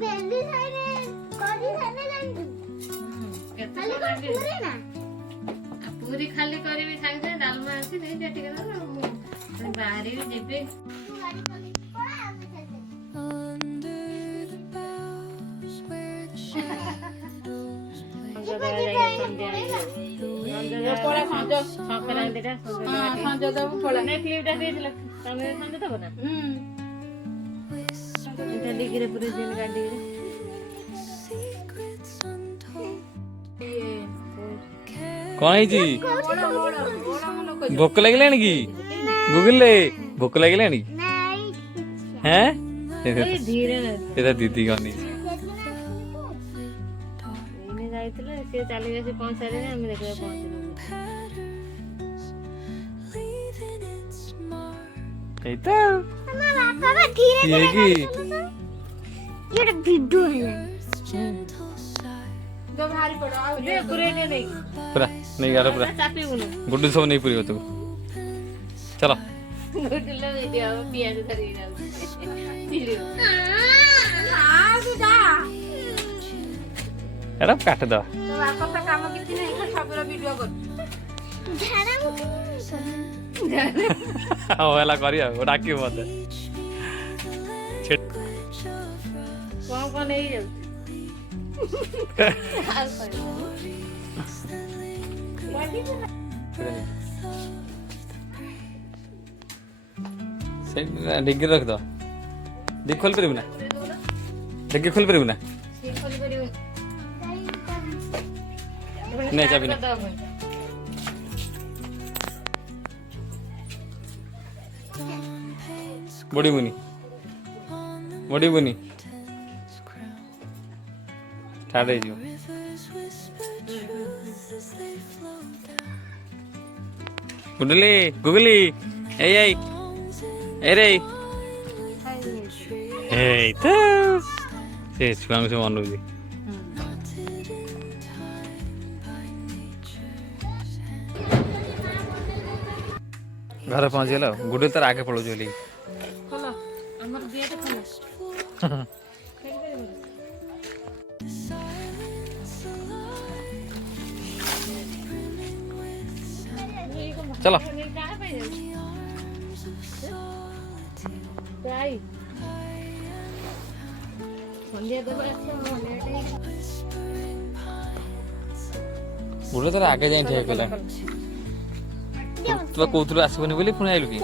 बेली खाइले करी खाने जानी खाली पूरी ना पूरी खाली करबी सांगे डालमा आसी नै डेटी कर बाहरी जेबे गाड़ी चली पड़ा आमे चलते पड़ा संज सकाळ देटा संज दब पड़ा नै क्लिपटा देथिल तमे संज दब ना इटा डिगिरे पूरे जेल गाडी कौन है जी भूख लगे कि गूगल ले भूख लगे नहीं हैं धीरे ये दीदी कौन है इने जाइतिले से चाली बेसी पहुंचाले हम देखबे पहुंचलो ए तो हमारा बाबा धीरे ये की ये वीडियो है तो भारी पड़ो आ दे पूरे ने नहीं पूरा नहीं यार पूरा चापी उनो गुड्डू सब नहीं पूरी हो तू चलो गुडला वीडियो पियाज धरी जाऊ धीरे एड़ा काट दो तो आपको तो काम किछि नहीं सबरो वीडियो कर झाड़ा ओला करिया ओ डाकी मते छेट कौन नहीं जाऊ से डिग्गी रख दो डिग खोल परिबना डिग्गी खोल परिबना नहीं चाबी नहीं बड़ी बुनी स्टार्ट है जो गुडली गुगली ए रे ए तो से छुआंग से मन होई घर पहुंच गेल गुडू तर आगे पड़ो जोली खोलो हमर गेट खोलो चलो गुडू तर आगे जाई ठे गेला तू कोथुर आसीबनी बोली पुणी आइलु की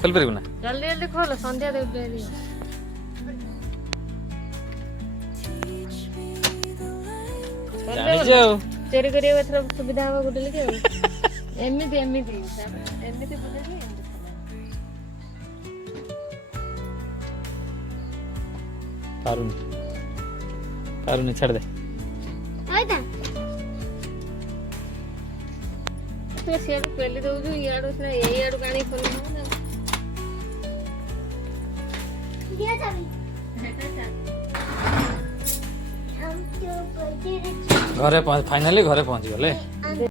खोल परिबो ना जल्दी जल्दी खोलो संध्या दे दे जानी जाओ चोरी करिया एथर सुविधा हो गुडले के एमिति एमिति एमिति बुझे पारुन छाड़ दे आइदा तो शेयर पहले दो जो याडो से ये याडो गाड़ी खोलो ना दिया चाबी हम तो घरे फाइनली घरे पहुंच गले